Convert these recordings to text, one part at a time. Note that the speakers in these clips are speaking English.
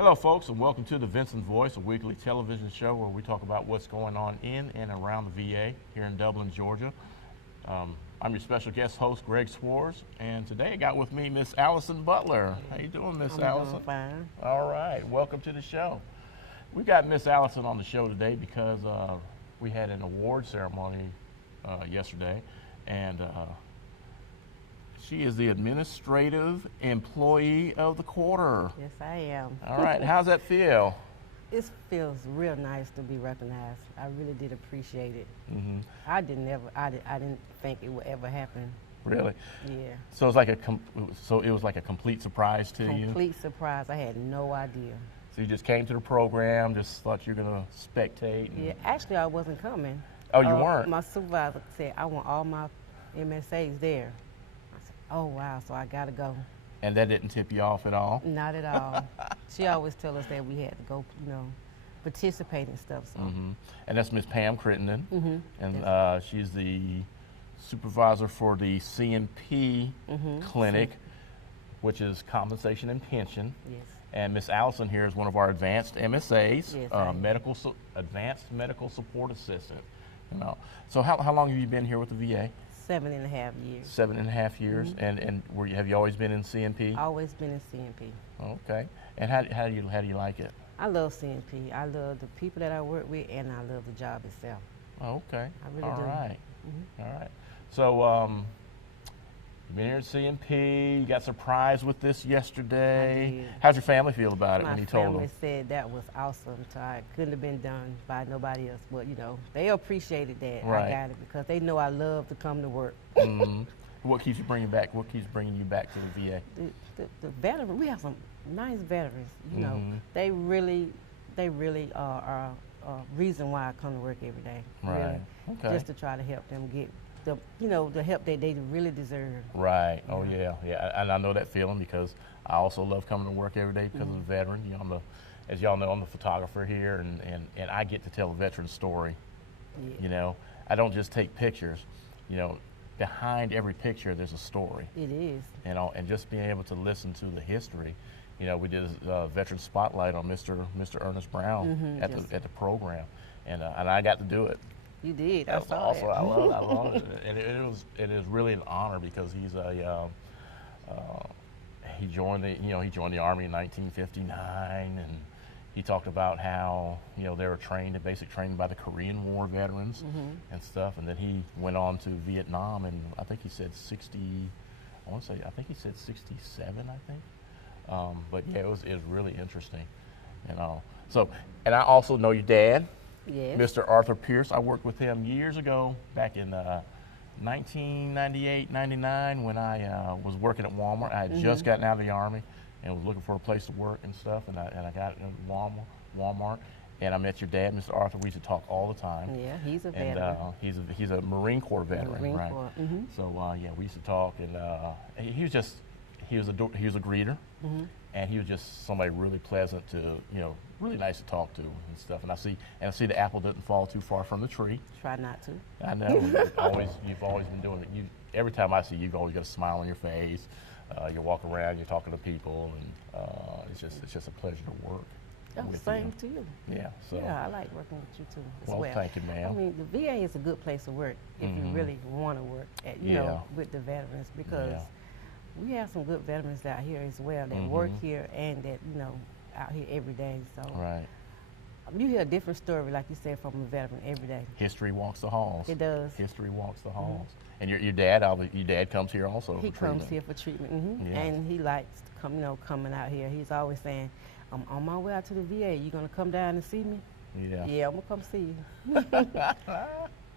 Hello, folks, and welcome to the Vinson Voice, a weekly television show where we talk about what's going on in and around the VA here in Dublin, Georgia. I'm your special guest host, Greg Swartz, and today I got with me Miss Allison Butler. How you doing, Miss Allison? I'm doing fine. All right, welcome to the show. We got Miss Allison on the show today because we had an award ceremony yesterday, and she is the administrative employee of the quarter. Yes, I am. All right, how's that feel? It feels real nice to be recognized. I really did appreciate it. Mm-hmm. I didn't think it would ever happen. Really? Yeah. So it's like it was like a complete surprise to you. Complete surprise. I had no idea. So you just came to the program, just thought you were gonna spectate. Yeah. Actually, I wasn't coming. Oh, you weren't? My supervisor said I want all my MSAs there. I said, oh wow, so I gotta go. And that didn't tip you off at all? Not at all. She always tell us that we had to go, participate in stuff. So. Mm-hmm. And that's Miss Pam Crittenden, Mm-hmm. and she's the supervisor for the CNP clinic, which is compensation and pension. Yes. And Miss Allison here is one of our advanced MSAs, Yes, advanced medical support assistant. So how long have you been here with the VA? 7.5 years. 7.5 years, and have you always been in CNP? Always been in CNP. Okay, and how do you like it? I love CNP. I love the people that I work with, and I love the job itself. Oh, okay. I really do. All right. Mm-hmm. All right. So you've been here at CNP. You got surprised with this yesterday. I did. How'd your family feel about it My when you told family them? said that was awesome. So it couldn't have been done by nobody else. But they appreciated that Right. I got it because they know I love to come to work. Mm-hmm. What keeps you bringing back? What keeps bringing you back to the VA? The veterans, we have some nice veterans. Mm-hmm. They really are a reason why I come to work every day. Right. Really, Okay. just to try to help them get the help that they really deserve. Right. Oh yeah. And I know that feeling because I also love coming to work every day because of the veteran. As y'all know, I'm the photographer here, and I get to tell a veteran's story. Yeah. I don't just take pictures. Behind every picture there's a story. It is. And just being able to listen to the history. We did a veteran spotlight on Mr. Ernest Brown at the program, and I got to do it. You did. That was I saw awesome. it. I love it, and it is really an honor because he's he joined the Army in 1959, and he talked about how they were basic training by the Korean War veterans and stuff, and then he went on to Vietnam, and I think he said 67, I think. But yeah, it was really interesting, So, and I also know your dad. Yes. Mr. Arthur Pierce. I worked with him years ago, back in 1998, 99, when I was working at Walmart. I had just gotten out of the Army and was looking for a place to work and stuff, and I got in Walmart, and I met your dad, Mr. Arthur. We used to talk all the time. Yeah, he's a veteran. And he's a Marine Corps veteran, Marine right? Corps. So yeah, we used to talk, and he was a greeter. And he was just somebody really pleasant to, really nice to talk to and stuff. And I see the apple doesn't fall too far from the tree. Try not to. I know. You've always been doing it. Every time I see you, you've always got a smile on your face. You walk around, you're talking to people, and it's just a pleasure to work. Oh, same to you. Yeah. So. Yeah, I like working with you too. Well, thank you, ma'am. I mean, the VA is a good place to work if you really want to work with the veterans because. Yeah. We have some good veterans out here as well that work here and that, out here every day. So right. You hear a different story, like you said, from a veteran every day. History walks the halls. It does. History walks the halls. And your dad comes here also He for treatment. comes here for treatment, Yeah. and he likes to come, coming out here. He's always saying, I'm on my way out to the VA. You going to come down and see me? Yeah. Yeah, I'm going to come see you.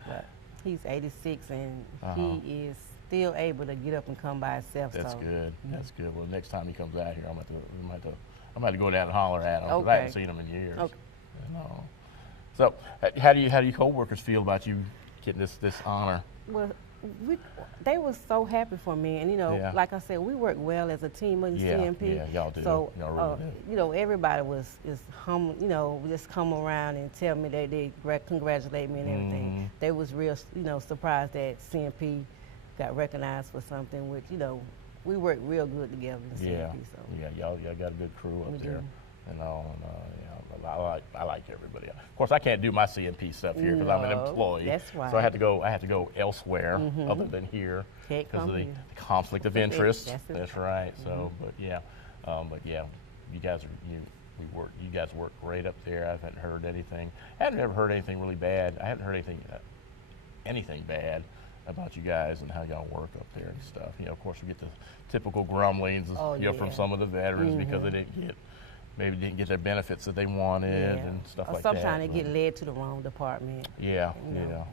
But he's 86, and he is still able to get up and come by himself. That's so. good. That's good. Well, next time he comes out here, I'm going to go down and holler at him. 'Cause Okay. I haven't seen him in years. Okay. So, how do your coworkers feel about you getting this honor? Well, they were so happy for me, and like I said, we work well as a team in CNP. Yeah, y'all do. So, y'all really do. Everybody is just come around and tell me that they congratulate me and everything. They was real, surprised that CNP got recognized for something, which we work real good together in CNP. So Yeah, y'all got a good crew up there. you know, and, but I like everybody. Of course, I can't do my CMP stuff here because I'm an employee. That's right. So I had to go elsewhere other than here because of the conflict of interest. That's right. So, but yeah, you guys work great up there. I haven't heard anything. I haven't ever heard anything really bad. I haven't heard anything bad about you guys and how y'all work up there and stuff. You know, of course, we get the typical grumblings, from some of the veterans because they didn't get their benefits that they wanted and stuff like that. Sometimes they get led to the wrong department. Yeah,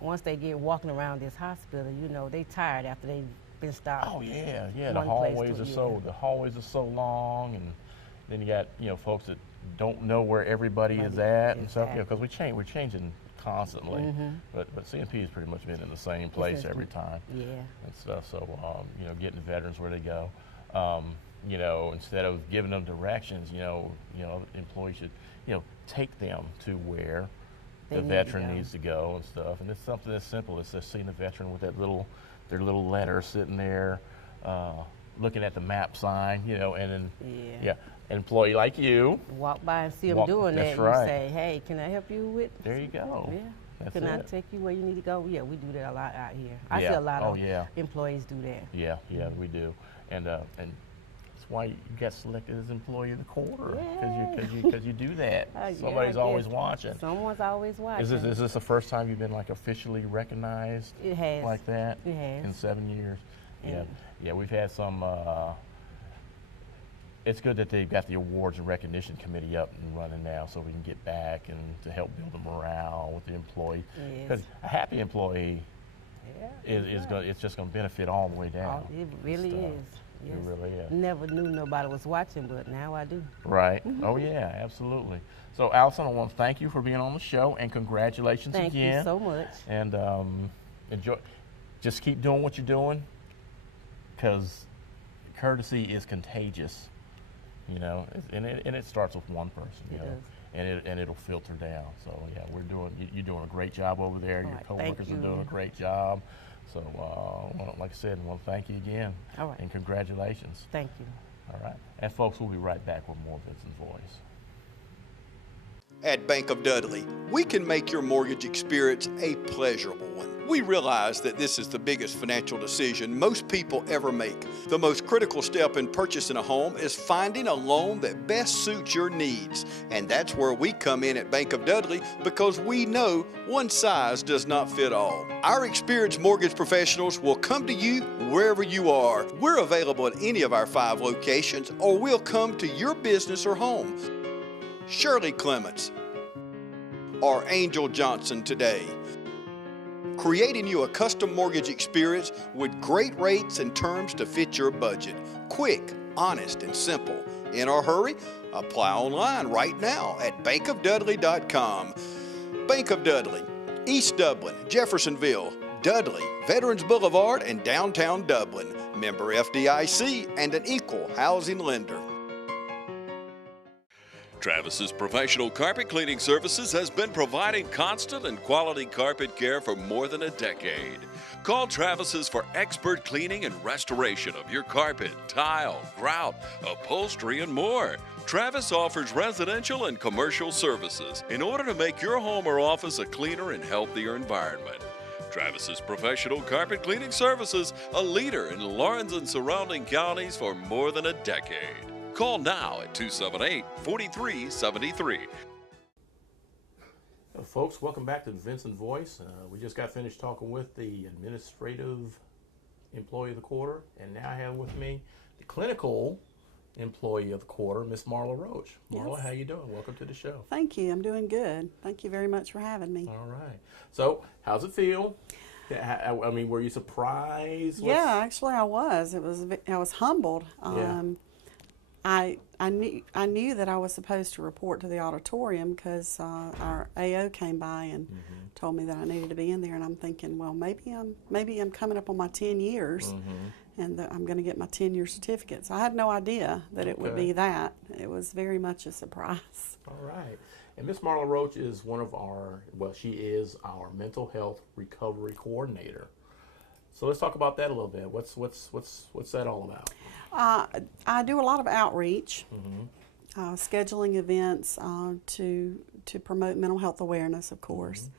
Once they get walking around this hospital, they tired after they've been stopped. Oh yeah. The hallways are so long, and then you got folks that don't know where everybody is at and stuff. Because we're changing constantly, but CMP has pretty much been in the same place every time. Yeah. And stuff. So getting the veterans where they go. Instead of giving them directions, employees should, take them to where the veteran needs to go and stuff. And it's something as simple as just seeing the veteran with their little letter sitting there, looking at the map sign, and then an employee like you walk by and see them doing that. And right. You say, hey, can I help you with? There you go. Yeah. Can I take you where you need to go? Yeah, we do that a lot out here. I see a lot of employees do that. Yeah, we do, and that's why you got selected as employee of the quarter because you do that. Somebody's always watching. Someone's always watching. Is this the first time you've been officially recognized? It has. Like that. It has. In 7 years. Yeah. We've had some. It's good that they've got the awards and recognition committee up and running now, so we can get back and to help build the morale with the employee. Because a happy employee it's just going to benefit all the way down. It really is. Yes. It really is. Never knew nobody was watching, but now I do. Right. Oh yeah, absolutely. So Allison, I want to thank you for being on the show and congratulations again. Thank you so much. And enjoy. Just keep doing what you're doing, because courtesy is contagious. And it starts with one person. And it'll filter down. So yeah, you're doing a great job over there. Your coworkers are doing a great job. So like I said, I want to thank you again. All right. And congratulations. Thank you. All right. And folks, we'll be right back with more Vinson Voice. At Bank of Dudley, we can make your mortgage experience a pleasurable one. We realize that this is the biggest financial decision most people ever make. The most critical step in purchasing a home is finding a loan that best suits your needs. And that's where we come in at Bank of Dudley, because we know one size does not fit all. Our experienced mortgage professionals will come to you wherever you are. We're available at any of our 5 locations, or we'll come to your business or home. Shirley Clements or Angel Johnson today, creating you a custom mortgage experience with great rates and terms to fit your budget. Quick, honest, and simple. In a hurry? Apply online right now at bankofdudley.com. Bank of Dudley, East Dublin, Jeffersonville, Dudley, Veterans Boulevard, and downtown Dublin. Member FDIC and an equal housing lender. Travis's Professional Carpet Cleaning Services has been providing constant and quality carpet care for more than a decade. Call Travis's for expert cleaning and restoration of your carpet, tile, grout, upholstery, and more. Travis offers residential and commercial services in order to make your home or office a cleaner and healthier environment. Travis's Professional Carpet Cleaning Services, a leader in Lawrence and surrounding counties for more than a decade. Call now at 278-4373. Hello, folks. Welcome back to the Vinson Voice. We just got finished talking with the administrative employee of the quarter, and now I have with me the clinical employee of the quarter, Miss Marla Roach. Marla, how you doing? Welcome to the show. Thank you. I'm doing good. Thank you very much for having me. All right. So, how's it feel? I mean, were you surprised? Yeah, actually, I was. I was humbled. I knew that I was supposed to report to the auditorium because our AO came by and told me that I needed to be in there, and I'm thinking, well, maybe I'm coming up on my 10 years, and that I'm going to get my 10-year certificate. So I had no idea that it would be that. It was very much a surprise. All right. And Miss Marla Roach is she is our mental health recovery coordinator. So let's talk about that a little bit. What's that all about? I do a lot of outreach scheduling events to promote mental health awareness, of course.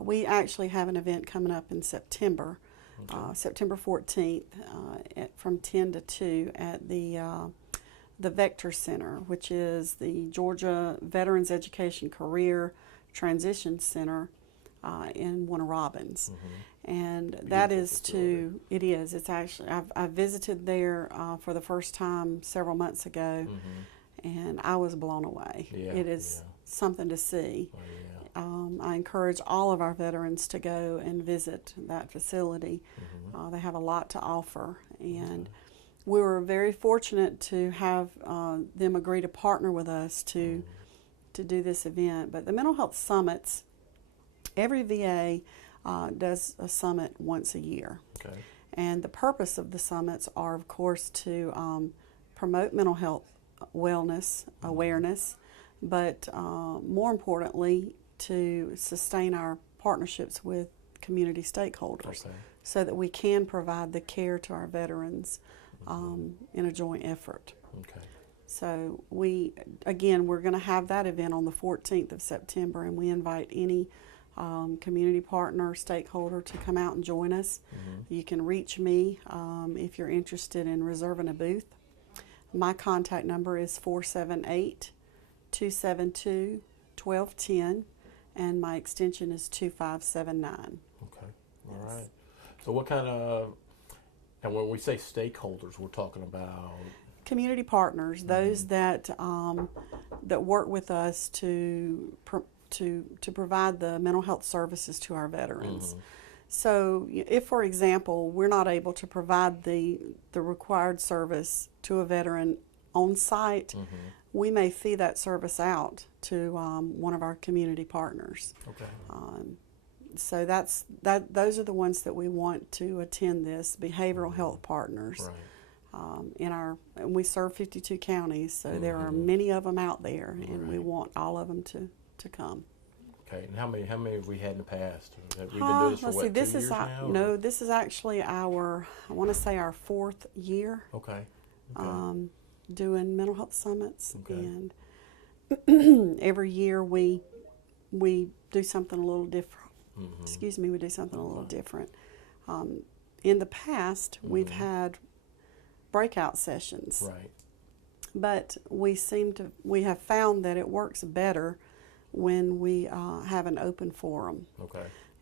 We actually have an event coming up in September, September 14th, from 10 to 2 at the Vector Center, which is the Georgia Veterans Education Career Transition Center in Warner Robins. And that is it's actually, I visited there for the first time several months ago, and I was blown away. It is something to see. I encourage all of our veterans to go and visit that facility. They have a lot to offer, and we were very fortunate to have them agree to partner with us to do this event. But the mental health summits, every VA does a summit once a year. And the purpose of the summits are, of course, to promote mental health wellness, awareness, but more importantly, to sustain our partnerships with community stakeholders so that we can provide the care to our veterans in a joint effort. So we're going to have that event on the 14th of September, and we invite any community partner, stakeholder to come out and join us. You can reach me if you're interested in reserving a booth. My contact number is 478-272-1210, and my extension is 2579. All right. So what kind of, and when we say stakeholders, we're talking about community partners, those that that work with us to provide the mental health services to our veterans. So if, for example, we're not able to provide the required service to a veteran on site, we may fee that service out to one of our community partners. So those are the ones that we want to attend this, behavioral health partners. And we serve 52 counties, so there are many of them out there, and we want all of them to come. And how many have we had in the past? Have we been doing this for let's what, see, this 2 is years now? no, this is actually I want to say our 4th year. Doing mental health summits, and every year we do something a little different. Excuse me, we do something a little different. In the past, we've had breakout sessions, but we have found that it works better when we have an open forum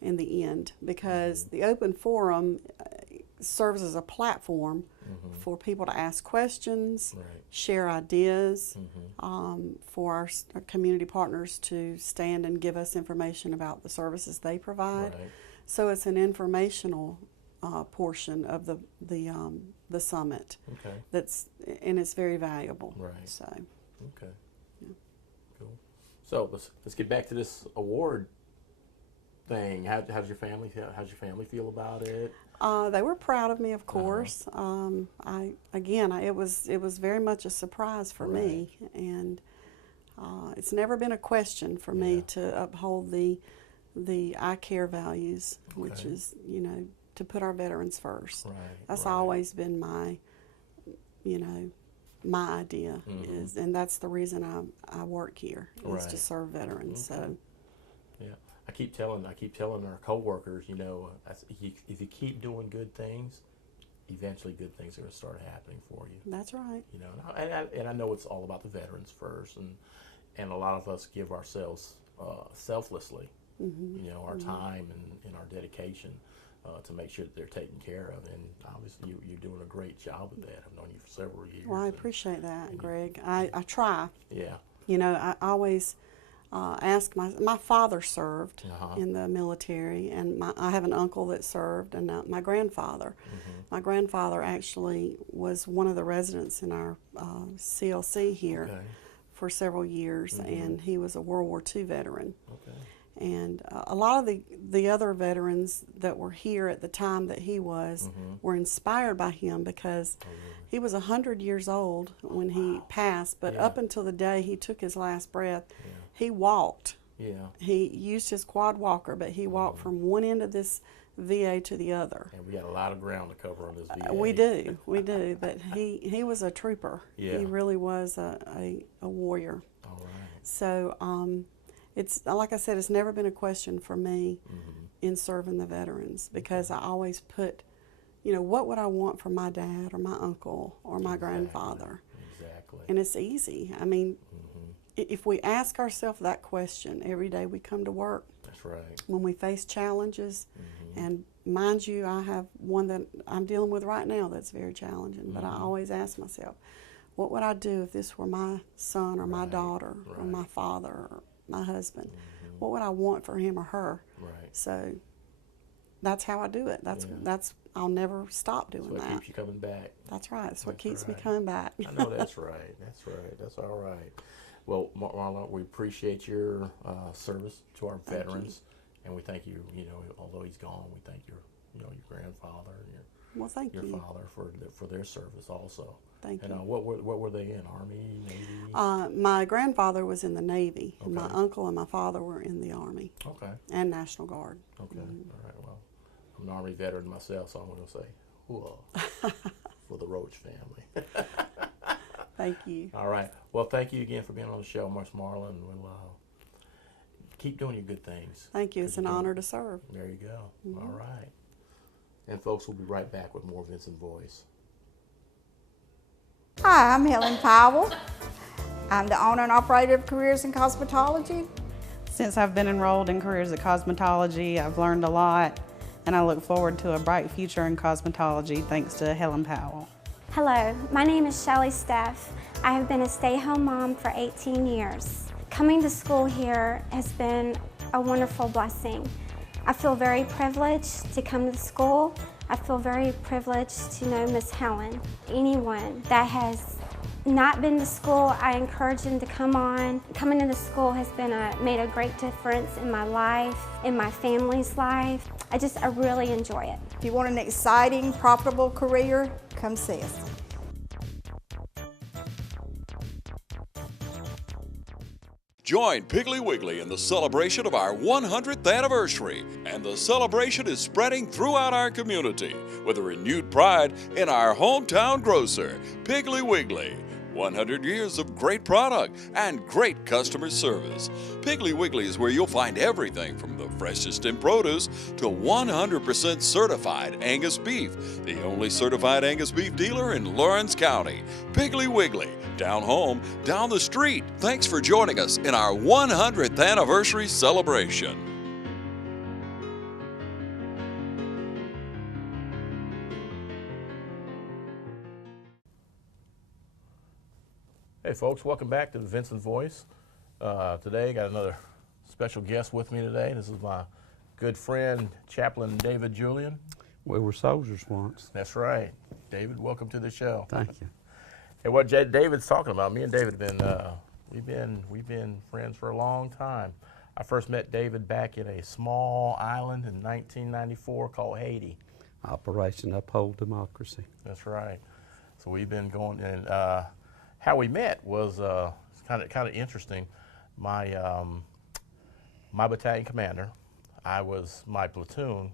in the end, because the open forum serves as a platform for people to ask questions, share ideas, for our community partners to stand and give us information about the services they provide. So it's an informational portion of the summit. And it's very valuable. So. Cool. So let's get back to this award thing. How's your family feel about it? They were proud of me, of course. It was very much a surprise for me, and it's never been a question for me to uphold the I care values, which is to put our veterans first. That's always been my my idea is, and that's the reason I work here is to serve veterans. So. I keep telling our coworkers, if you keep doing good things, eventually good things are going to start happening for you. That's right. And I know it's all about the veterans first, and a lot of us give ourselves selflessly, our time and our dedication to make sure that they're taken care of. And obviously, you're doing a great job of that. I've known you for several years. Well, I appreciate that, Greg. I try. Yeah. I always. Ask my father served in the military, and I have an uncle that served, and my grandfather. My grandfather actually was one of the residents in our CLC here for several years, and he was a World War II veteran. And a lot of the other veterans that were here at the time that he was were inspired by him, because he was 100 years old when he passed, but up until the day he took his last breath, he walked. He used his quad walker, but he walked from one end of this VA to the other. And we got a lot of ground to cover on this VA. We do, but he was a trooper. Yeah. He really was a warrior. All right. So it's, like I said, it's never been a question for me in serving the veterans, because I always put, you know, what would I want for my dad or my uncle or my grandfather? Exactly. And it's easy. I mean, if we ask ourselves that question every day we come to work, That's right. when we face challenges, and mind you, I have one that I'm dealing with right now that's very challenging, but I always ask myself, what would I do if this were my son or my daughter or my father or my husband? What would I want for him or her? Right. So that's how I do it. That's I'll never stop doing So it that. keeps you coming back. That's right. That's what That's keeps me right. coming back. I know that's right. That's right. That's all right. Well, Marla, we appreciate your service to our veterans, and we thank you. You know, although he's gone, we thank your, you know, your grandfather and Well, thank your you. father for their service also. Thank And you. what were they in? Army, Navy? My grandfather was in the Navy. And my Okay. uncle and my father were in the Army Okay. and National Guard. Okay. All right. Well, I'm an Army veteran myself, so I'm going to say, "Whoa," for the Roach family. Thank you. All right. Well, thank you again for being on the show, Miss Marla, and we'll keep doing your good things. Thank you. It's an Good. honor to serve. There you go. All right. And folks, we'll be right back with more Vinson Voice. Hi, I'm Helen Powell. I'm the owner and operator of Careers in Cosmetology. Since I've been enrolled in Careers in Cosmetology, I've learned a lot, and I look forward to a bright future in cosmetology thanks to Helen Powell. Hello, my name is Shelly Steff. I have been a stay-at-home mom for 18 years. Coming to school here has been a wonderful blessing. I feel very privileged to come to school. I feel very privileged to know Miss Helen. Anyone that has not been to school, I encourage them to come on. Coming to the school has been made a great difference in my life, in my family's life. I really enjoy it. If you want an exciting, profitable career, come see us. Join Piggly Wiggly in the celebration of our 100th anniversary, and the celebration is spreading throughout our community with a renewed pride in our hometown grocer, Piggly Wiggly. 100 years of great product and great customer service. Piggly Wiggly is where you'll find everything from the freshest in produce to 100% certified Angus beef, the only certified Angus beef dealer in Lawrence County. Piggly Wiggly, down home, down the street. Thanks for joining us in our 100th anniversary celebration. Hey folks, welcome back to the Vinson Voice. Today I got another special guest with me today. This is my good friend, Chaplain David Julian. We were soldiers once. That's right. David, welcome to the show. Thank you. And what David's talking about, me and David have been, we've been friends for a long time. I first met David back in a small island in 1994 called Haiti. Operation Uphold Democracy. That's right. So we've been going, and how we met was kind of interesting. My my battalion commander, my platoon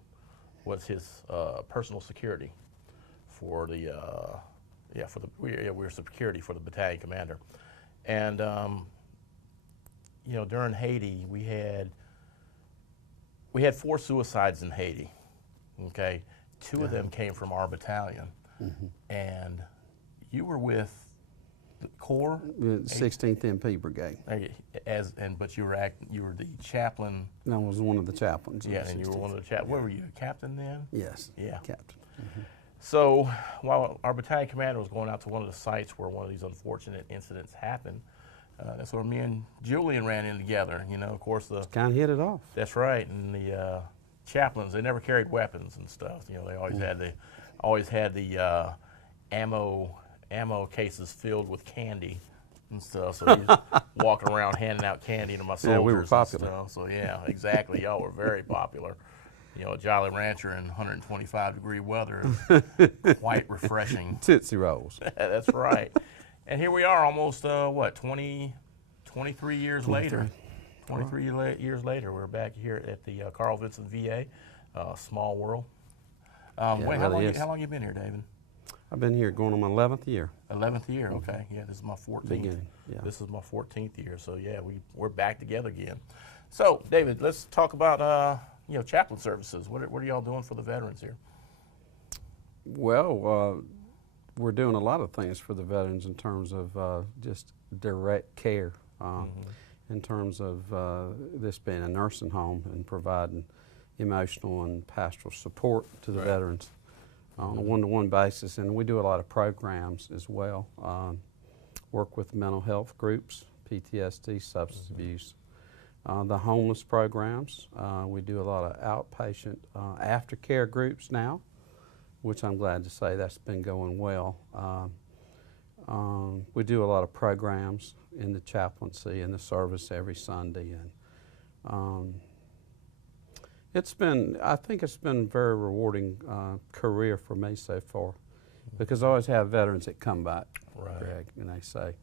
was his personal security for the we were security for the battalion commander, and you know, during Haiti we had 4 suicides in Haiti. Okay, 2 of them came from our battalion, and you were with the Corps, 16th MP Brigade. but you were the chaplain. I was one of the chaplains. of Yeah, the and you were 16th. one of the chaplains. What were you, a captain then? Yes. Yeah. Captain. So while our battalion commander was going out to one of the sites where one of these unfortunate incidents happened, that's where me and Julian ran in together. You know, of course Kind of hit it off. That's right, and the chaplains, they never carried weapons and stuff. You know, they always had the ammo cases filled with candy and stuff. So they just walking around handing out candy to my soldiers. Yeah, we were popular. And stuff. So yeah, exactly. Y'all were very popular. You know, a Jolly Rancher in 125-degree weather is quite refreshing. Tootsie Rolls. That's right. And here we are, almost 23 years later. 23 years later, we're back here at the Carl Vinson VA. Small world. Yeah, it how really is. long you been here, David? I've been here going on my 11th year. 11th year, okay. Yeah, this is my 14th. Beginning, yeah. This is my 14th year, so yeah, we're back together again. So, David, let's talk about chaplain services. What are y'all doing for the veterans here? Well, we're doing a lot of things for the veterans in terms of just direct care, in terms of this being a nursing home and providing emotional and pastoral support to the veterans on a one-to-one basis. And we do a lot of programs as well. Work with mental health groups, PTSD, substance abuse. The homeless programs, we do a lot of outpatient aftercare groups now, which I'm glad to say that's been going well. We do a lot of programs in the chaplaincy and the service every Sunday, and I think it's been a very rewarding career for me so far, because I always have veterans that come back, Greg, and they say,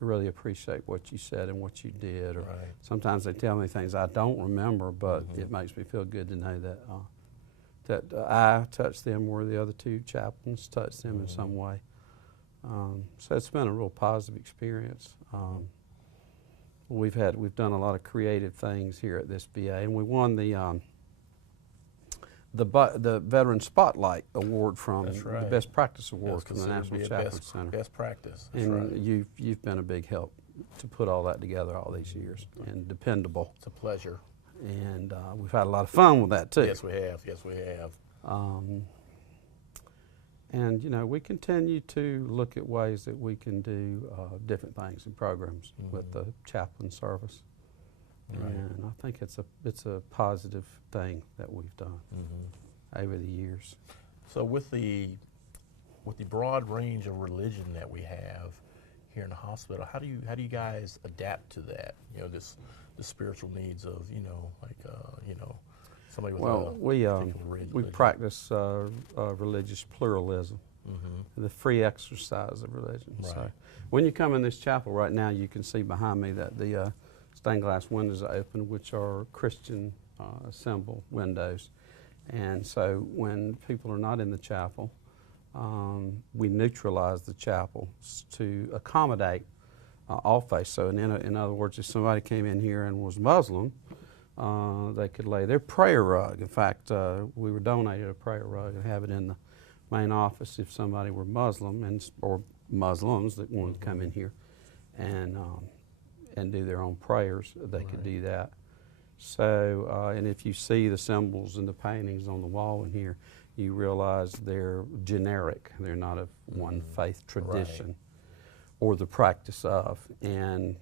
really appreciate what you said and what you did, or sometimes they tell me things I don't remember, but it makes me feel good to know that I touched them where the other two chaplains touched them in some way. So it's been a real positive experience. We've done a lot of creative things here at this VA, and we won the Veteran Spotlight Award from the Best Practice Award from the National Chaplain Center. Best practice. And you've been a big help to put all that together all these years, and dependable. It's a pleasure. And we've had a lot of fun with that too. Yes, we have. Yes, we have. And we continue to look at ways that we can do different things and programs with the chaplain service. And I think it's a positive thing that we've done over the years. So with the broad range of religion that we have here in the hospital, how do you guys adapt to that? The spiritual needs of somebody with a particular religion. We practice religious pluralism, the free exercise of religion. Right. So when you come in this chapel right now, you can see behind me that the stained glass windows are open, which are Christian symbol windows. And so when people are not in the chapel, we neutralize the chapel to accommodate all faiths. So in other words, if somebody came in here and was Muslim, they could lay their prayer rug. In fact, we were donated a prayer rug and have it in the main office if somebody were Muslim or Muslims that wanted to come in here and do their own prayers, they could do that. So, and if you see the symbols and the paintings on the wall in here, you realize they're generic. They're not of one faith tradition or the practice of. And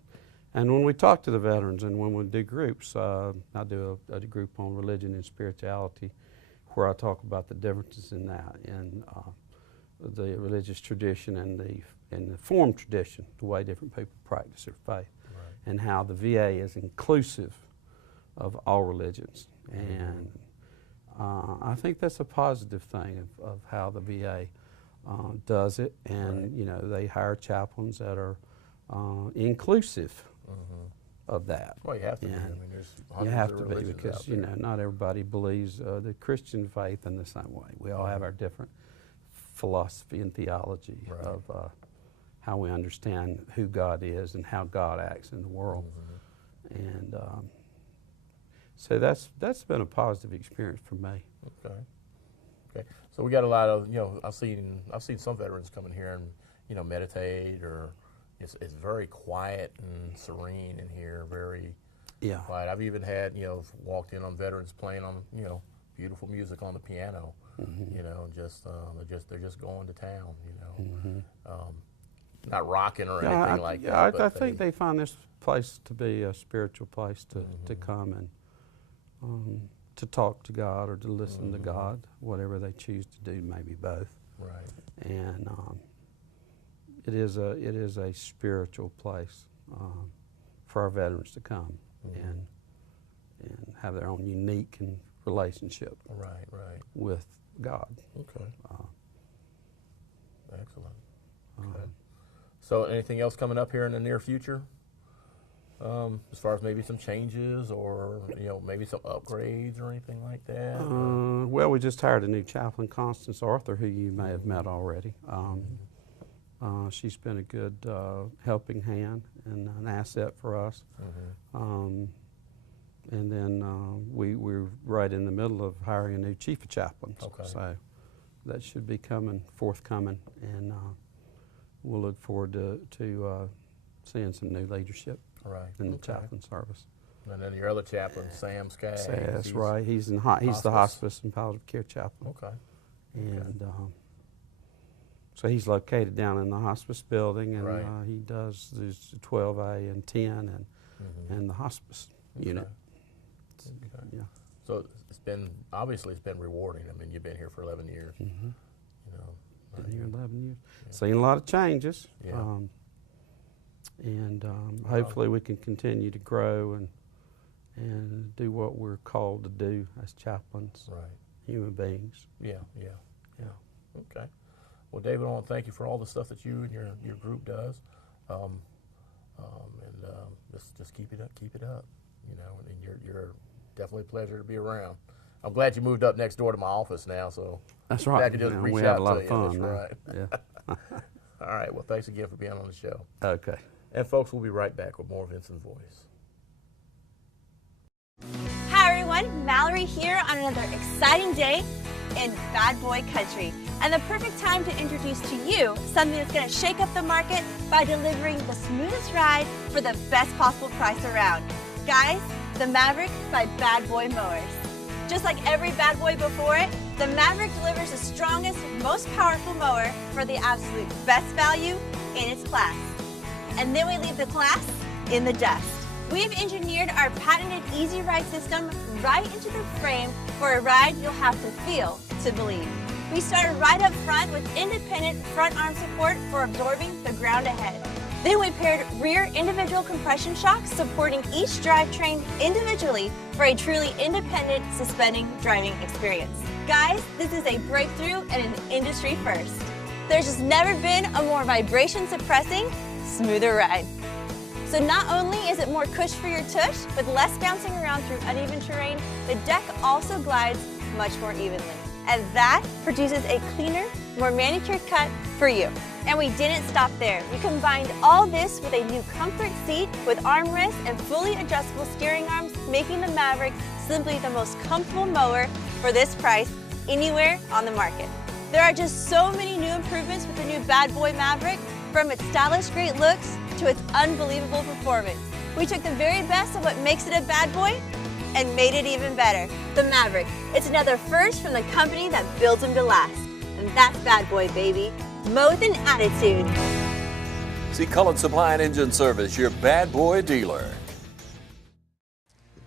when we talk to the veterans and when we do groups, I do a group on religion and spirituality where I talk about the differences in that, in the religious tradition and the form tradition, the way different people practice their faith, and how the VA is inclusive of all religions. And I think that's a positive thing of how the VA does it, and they hire chaplains that are inclusive of that. Well, you have to be. I mean, there's hundreds you have of to be, religions because out there. not everybody believes the Christian faith in the same way. We all have our different philosophy and theology of how we understand who God is and how God acts in the world. And so that's been a positive experience for me. Okay. So we got a lot of I've seen some veterans come in here and meditate, or it's very quiet and serene in here, very quiet. I've even had walked in on veterans playing on beautiful music on the piano, they're just going to town, not rocking or anything like that. I think they find this place to be a spiritual place to come and to talk to God or to listen to God, whatever they choose to do, maybe both. Right. And it is a spiritual place for our veterans to come and have their own unique and relationship with God. Okay. Excellent. Okay. So anything else coming up here in the near future? as far as maybe some changes or, maybe some upgrades or anything like that? Well, we just hired a new chaplain, Constance Arthur, who you may have met already. She's been a good helping hand and an asset for us. And then we're right in the middle of hiring a new chief of chaplains. Okay. So that should be forthcoming, and we'll look forward to seeing some new leadership in the chaplain service. And then your other chaplain, Sam Skaggs. That's right. He's the hospice and palliative care chaplain. Okay. And so he's located down in the hospice building, and he does the 12A and 10 and the hospice unit. Okay. Yeah. So obviously it's been rewarding. I mean, you've been here for 11 years. Been here 11 years. Seen a lot of changes. Yeah. Hopefully we can continue to grow and do what we're called to do as chaplains, human beings. Yeah. Okay. Well, David, I want to thank you for all the stuff that you and your group does, just keep it up. And you're definitely a pleasure to be around. I'm glad you moved up next door to my office now, so that's right. I can just reach we out have a lot to of you. fun. That's Yeah. All right. Well, thanks again for being on the show. Okay. And folks, we'll be right back with more Vinson Voice. Hi everyone, Mallory here on another exciting day in Bad Boy Country, and the perfect time to introduce to you something that's going to shake up the market by delivering the smoothest ride for the best possible price around. Guys, the Maverick by Bad Boy Mowers. Just like every Bad Boy before it, the Maverick delivers the strongest, most powerful mower for the absolute best value in its class. And then we leave the class in the dust. We've engineered our patented Easy Ride system right into the frame for a ride you'll have to feel to believe. We started right up front with independent front arm support for absorbing the ground ahead. Then we paired rear individual compression shocks supporting each drivetrain individually for a truly independent suspending driving experience. Guys, this is a breakthrough and an industry first. There's just never been a more vibration suppressing, smoother ride. So not only is it more cush for your tush, with less bouncing around through uneven terrain, the deck also glides much more evenly. And that produces a cleaner, more manicured cut for you. And we didn't stop there. We combined all this with a new comfort seat with armrests and fully adjustable steering arms, making the Maverick simply the most comfortable mower for this price anywhere on the market. There are just so many new improvements with the new Bad Boy Maverick, from its stylish great looks to its unbelievable performance. We took the very best of what makes it a bad boy and made it even better. The Maverick. It's another first from the company that builds them to last. And that's Bad Boy, baby. Mow with an attitude. See Cullen Supply and Engine Service, your Bad Boy dealer.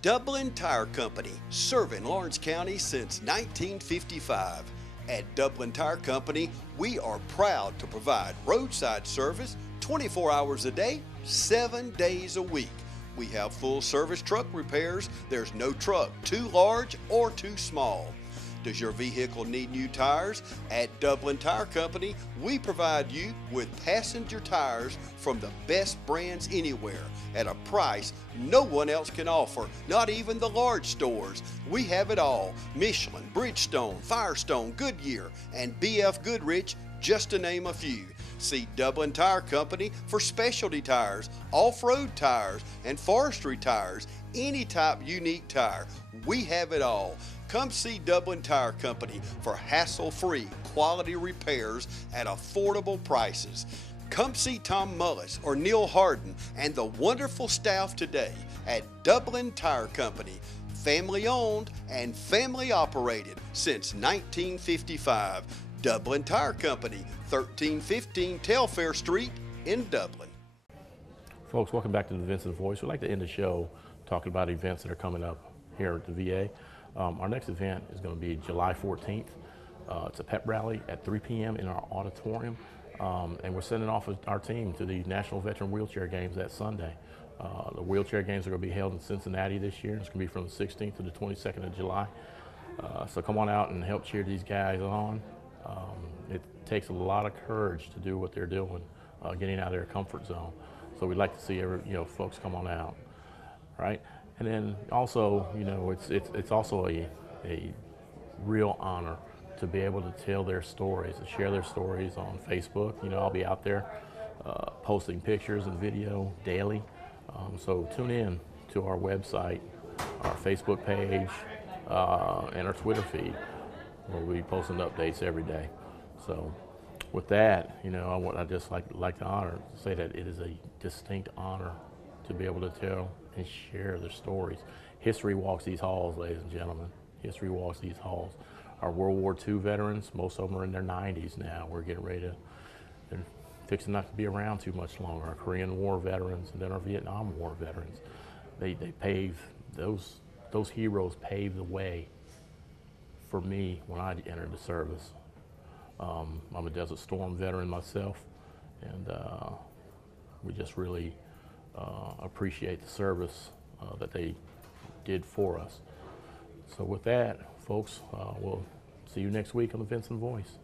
Dublin Tire Company, serving Lawrence County since 1955. At Dublin Tire Company, we are proud to provide roadside service 24 hours a day, 7 days a week. We have full service truck repairs. There's no truck too large or too small. Does your vehicle need new tires? At Dublin Tire Company, we provide you with passenger tires from the best brands anywhere at a price no one else can offer, not even the large stores. We have it all: Michelin, Bridgestone, Firestone, Goodyear, and BF Goodrich, just to name a few. See Dublin Tire Company for specialty tires, off-road tires, and forestry tires, any type unique tire. We have it all. Come see Dublin Tire Company for hassle-free quality repairs at affordable prices. Come see Tom Mullis or Neil Harden and the wonderful staff today at Dublin Tire Company. Family owned and family operated since 1955. Dublin Tire Company, 1315 Telfair Street in Dublin. Folks, welcome back to the Vinson Voice. We'd like to end the show talking about events that are coming up here at the VA. Our next event is going to be July 14th. It's a pep rally at 3 p.m. in our auditorium. And we're sending off our team to the National Veteran Wheelchair Games that Sunday. The wheelchair games are going to be held in Cincinnati this year. It's going to be from the 16th to the 22nd of July. So come on out and help cheer these guys on. It takes a lot of courage to do what they're doing, getting out of their comfort zone. So we'd like to see folks come on out. right? And then also, you know, it's also a real honor to be able to tell their stories, to share their stories on Facebook. You know, I'll be out there posting pictures and video daily. So tune in to our website, our Facebook page, and our Twitter feed, where we'll be posting updates every day. So with that, you know, I just like to say that it is a distinct honor to be able to tell and share their stories. History walks these halls, ladies and gentlemen. History walks these halls. Our World War II veterans, most of them are in their 90s now. We're getting ready to, they're fixing not to be around too much longer. Our Korean War veterans and then our Vietnam War veterans. They paved, those heroes paved the way for me when I entered the service. I'm a Desert Storm veteran myself, and we just really appreciate the service that they did for us. So with that, folks, we'll see you next week on the Vinson Voice.